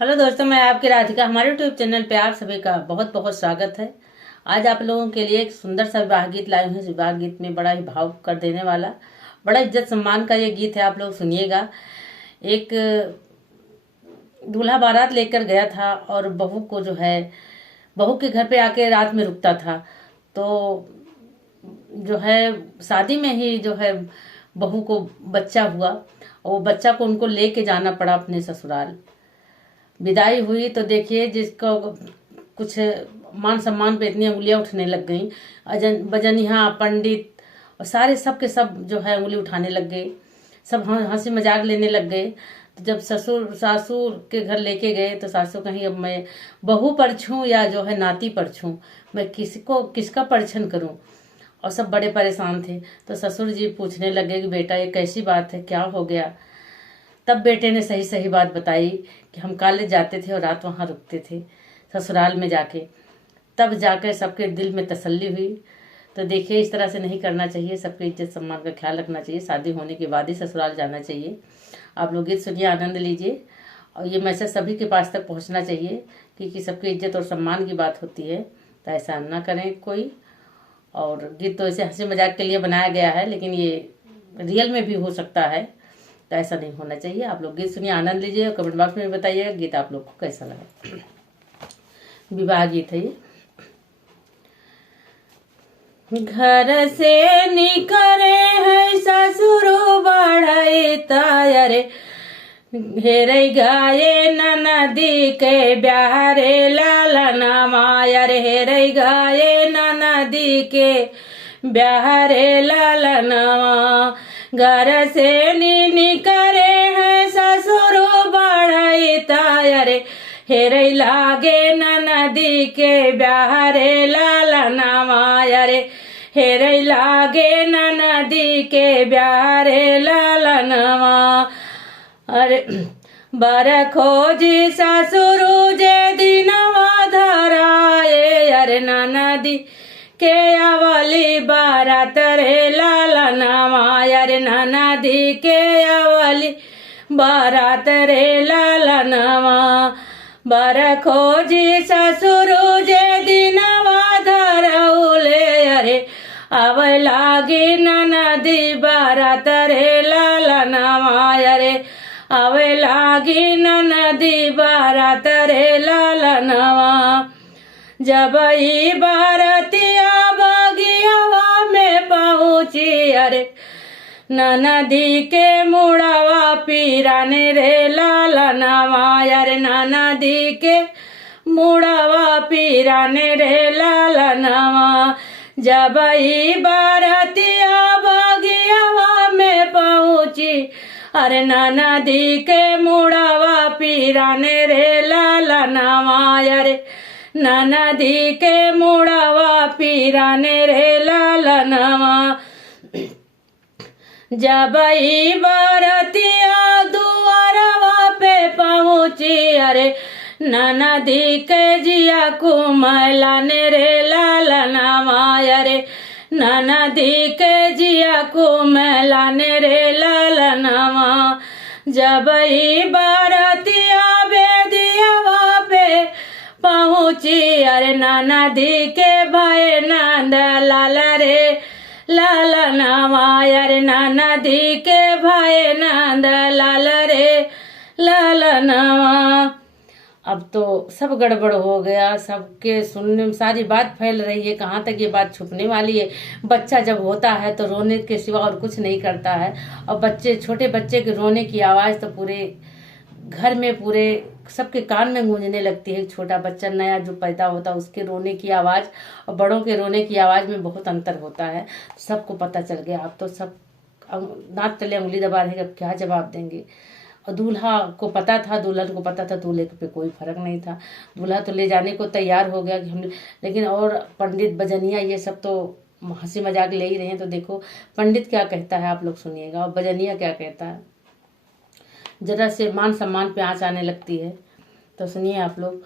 Hello दोस्तों, मैं आपकी राधिका। हमारे यूट्यूब चैनल पे आप सभी का बहुत बहुत स्वागत है। आज आप लोगों के लिए एक सुंदर सा विवाह गीत लाई हूँ। विवाह गीत में बड़ा ही भाव कर देने वाला, बड़ा इज्जत सम्मान का ये गीत है। आप लोग सुनिएगा। एक दूल्हा बारात लेकर गया था और बहू को जो है, बहू के घर पे आके रात में रुकता था। तो जो है शादी में ही जो है बहू को बच्चा हुआ और वो बच्चा को उनको लेके जाना पड़ा अपने ससुराल। विदाई हुई तो देखिए, जिसको कुछ मान सम्मान पे इतनी उंगलियां उठने लग गई। बजनिया पंडित और सारे सब के सब जो है उंगली उठाने लग गए। सब हंसी मजाक लेने लग गए। तो जब ससुर सासुर के घर लेके गए तो सासू कहीं, अब मैं बहू पर छूं या जो है नाती पर छूं, मैं किसका परछन करूं। और सब बड़े परेशान थे। तो ससुर जी पूछने लगे कि बेटा ये कैसी बात है, क्या हो गया। तब बेटे ने सही सही बात बताई कि हम कॉलेज जाते थे और रात वहाँ रुकते थे ससुराल में जाके। तब जाकर सबके दिल में तसल्ली हुई। तो देखिए, इस तरह से नहीं करना चाहिए। सबकी इज्जत सम्मान का ख्याल रखना चाहिए। शादी होने के बाद ही ससुराल जाना चाहिए। आप लोग गीत सुनिए, आनंद लीजिए। और ये मैसेज सभी के पास तक पहुँचना चाहिए क्योंकि सबकी इज्जत और सम्मान की बात होती है। तो ऐसा ना करें कोई। और गीत तो ऐसे हंसी मजाक के लिए बनाया गया है, लेकिन ये रियल में भी हो सकता है। तो ऐसा नहीं होना चाहिए। आप लोग गीत सुनिए, आनंद लीजिए और कमेंट बॉक्स में बताइएगा गीत आप लोग को कैसा लगा। विवाह गीत है ये। घर से निकले है ससुर बढ़ई तायरे, हेरे गाये नदी के ब्याहरे लालना मायर, हेरे गाये नदी के ब्याहरे लालना। घर से निकरे है ससुर बढ़ई तायरे, हेरे लागे नदी के ब्याहरे लालना मायरे, हेरे लागे नदी के ब्याहरे लालनवा। अरे बर खोजी ससुरु जे दिनवा धराए, अरे नदी के अवली बारात रे लालनवा, अरे नदी के अवली बारात रे लालनवा। बर खोजी ससुरु जे दिनवा धरौले, अरे अब लागी नदी बारात रे लालनवा, अरे अब लागी नदी बारात रे लालनवा। जब ई बारतिया बगियावा में पहुंची, अरे नदी के मुड़ावा पीराने रे लालनवा, अरे नदी के मुड़ावा पीराने रे लालनवा। जब ई बारतिया बगियावा में पहुंची, अरे नदी के मुड़ावा पीराने रे लालनवा, अरे नदी के मुड़ावा पीराने रे लालनवा। जब ई बारतिया दुआरवा पे पहुंची, अरे नदी के जिया कुमलाने रे लालनवा, अरे नदी के जिया कुमलाने रे लालनवा। जब ई बारतिया बेदियावा पे पहुंची, अरे नदी के भाई नंद लाल रे लालनवा, अरे नदी के भाई नंद लाल रे लालनवा। अब तो सब गड़बड़ हो गया। सबके सुनने में सारी बात फैल रही है। कहाँ तक ये बात छुपने वाली है। बच्चा जब होता है तो रोने के सिवा और कुछ नहीं करता है। और बच्चे, छोटे बच्चे के रोने की आवाज़ तो पूरे घर में, पूरे सबके कान में गूंजने लगती है। छोटा बच्चा नया जो पैदा होता है उसके रोने की आवाज़ और बड़ों के रोने की आवाज़ में बहुत अंतर होता है। सबको पता चल गया। अब तो सब नाक तले उंगली दबा रहे, अब क्या जवाब देंगे। और दूल्हा को पता था, दुल्हन को पता था, दूल्हे पे कोई फर्क नहीं था। दूल्हा तो ले जाने को तैयार हो गया कि हम, लेकिन और पंडित बजनिया ये सब तो हंसी मजाक ले ही रहे हैं। तो देखो पंडित क्या कहता है, आप लोग सुनिएगा, और बजनिया क्या कहता है। जरा से मान सम्मान पे आँच आने लगती है। तो सुनिए आप लोग।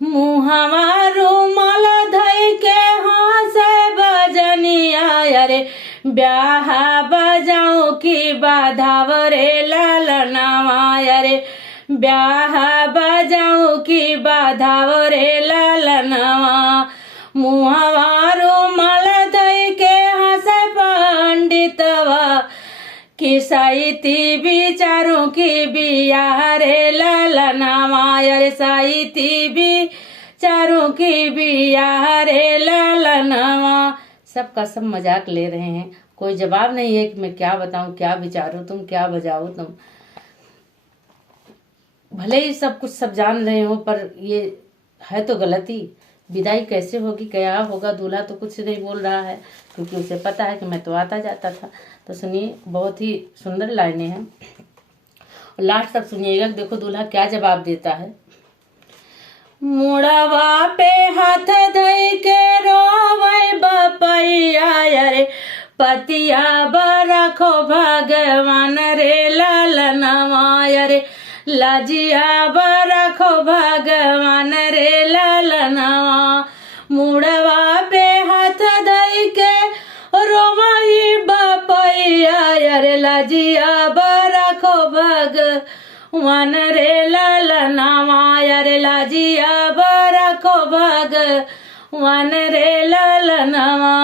मुहवा रुमाल धई के हंसे बजनिया, अरे ब्याह बजाऊं की बाधाव रे लालनवा, अरे ब्याह बजा ललनवा मुहवा रुमाल धई के हंसे पंडितवा कि साइती बिचारों की बिया रे ललनवा अरे साइती बिचारों की बिया रे ललनवा। सबका सब मजाक ले रहे हैं, कोई जवाब नहीं है कि मैं क्या बताऊं, क्या विचारूं, तुम क्या बजाओ तुम। भले ही सब कुछ सब जान रहे हो पर ये है तो गलती। विदाई कैसे होगी, क्या होगा, दूल्हा तो कुछ नहीं बोल रहा है क्योंकि उसे पता है कि मैं तो आता जाता था। तो सुनिए, बहुत ही सुंदर लाइनें हैं, लास्ट तक सुनिएगा। देखो दूल्हा क्या जवाब देता है। मुड़वा पे हाथ धई के रोवै बपैया रे पतिया बरखो भगवान रे ललनवा रे लाजिया बरखो भगवान रे ललनवा। मुड़वा पे हाथ धई के रोवै बपैया रे लाजिया बरखो भगवान रे ललनवा रे लाजिया बरखो भगवान रे ललनवा।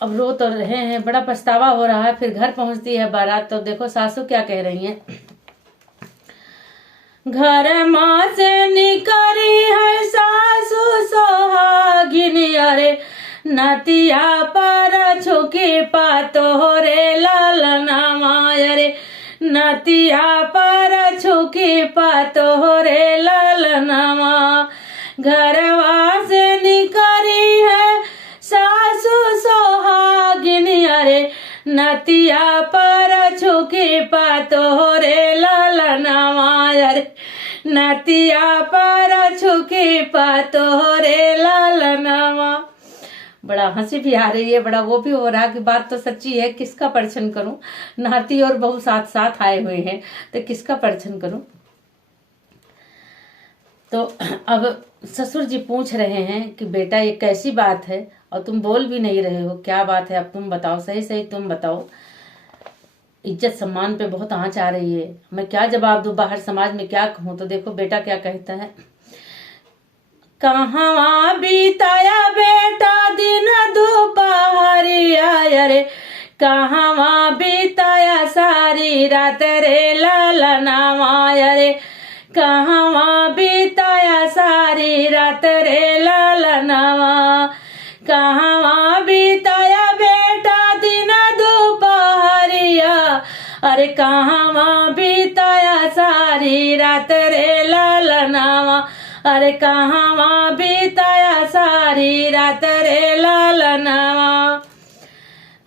अब रो तो रहे हैं, बड़ा पछतावा हो रहा है। फिर घर पहुंचती है बारात, तो देखो सासू क्या कह रही हैं। घर माँ से निकली है सासू सोहागिनी अरे नतिया पर छुकी पातो रे ललनवा रे नतिया पर छुकी पातो रे ललनवा। घरवा से निकली है सासू सोहागिनी अरे नतिया पर छुकी पातो रे ललनवा रे नतिया पर छुकी पातो रे ललनवा। बड़ा हंसी भी आ रही है, बड़ा वो भी हो रहा कि बात तो सच्ची है, किसका परिछन करूं। नाती और बहू साथ साथ आए हुए हैं तो किसका परिछन करूं। तो अब ससुर जी पूछ रहे हैं कि बेटा ये कैसी बात है और तुम बोल भी नहीं रहे हो, क्या बात है, अब तुम बताओ, सही सही तुम बताओ। इज्जत सम्मान पे बहुत आंच आ रही है, मैं क्या जवाब दूं, बाहर समाज में क्या कहूं। तो देखो बेटा क्या कहता है। कहाँ बीताया बेटा दिन दोपहरिया रे कहाँ बीताया सारी रात रे ललनवा रे कहाँ बीताया सारी रात रे ललनवा। कहाँ बीताया बेटा दिन दोपहरिया अरे कहाँ बीताया सारी रात रे ललनवा अरे कहाँ बीताया सारी रात रे ललनवा।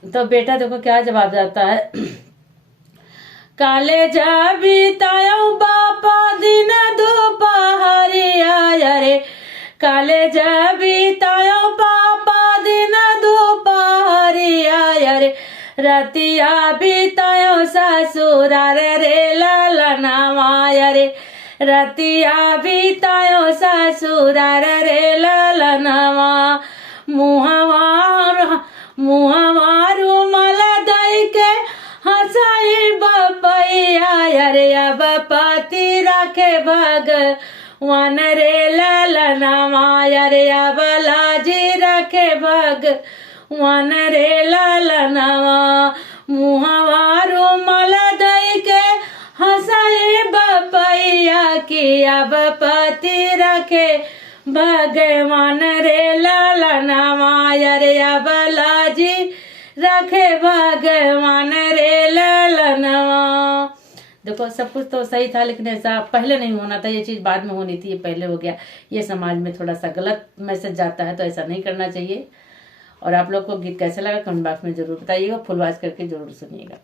तो बेटा देखो क्या जवाब जाता है। काले जा बीताया बापा दिन दोपहरिया रे काले जा बीताया बापा दिन दोपहरिया रे रतिया बीताया ससुरार रे ललनवा रे रतिया बीतायो ससुरार रे ललनवा। मुहवा रुमाल धई के हंसाई बपैया रे अब पति रखे भगवान रे ललनवा रे अब लाजी रखे भगवान रे ललनवा। मुहवा रुमाल धई के हंसाई बपैया की अब पति रखे भगवान रे ललनवा रे अब लाजी रखे भगवान रे ललनवा। देखो सब कुछ तो सही था, लेकिन ऐसा पहले नहीं होना था, ये चीज बाद में होनी थी, ये पहले हो गया। ये समाज में थोड़ा सा गलत मैसेज जाता है, तो ऐसा नहीं करना चाहिए। और आप लोग को गीत कैसा लगा कमेंट बॉक्स में जरूर बताइएगा, फुल वॉच करके जरूर सुनिएगा।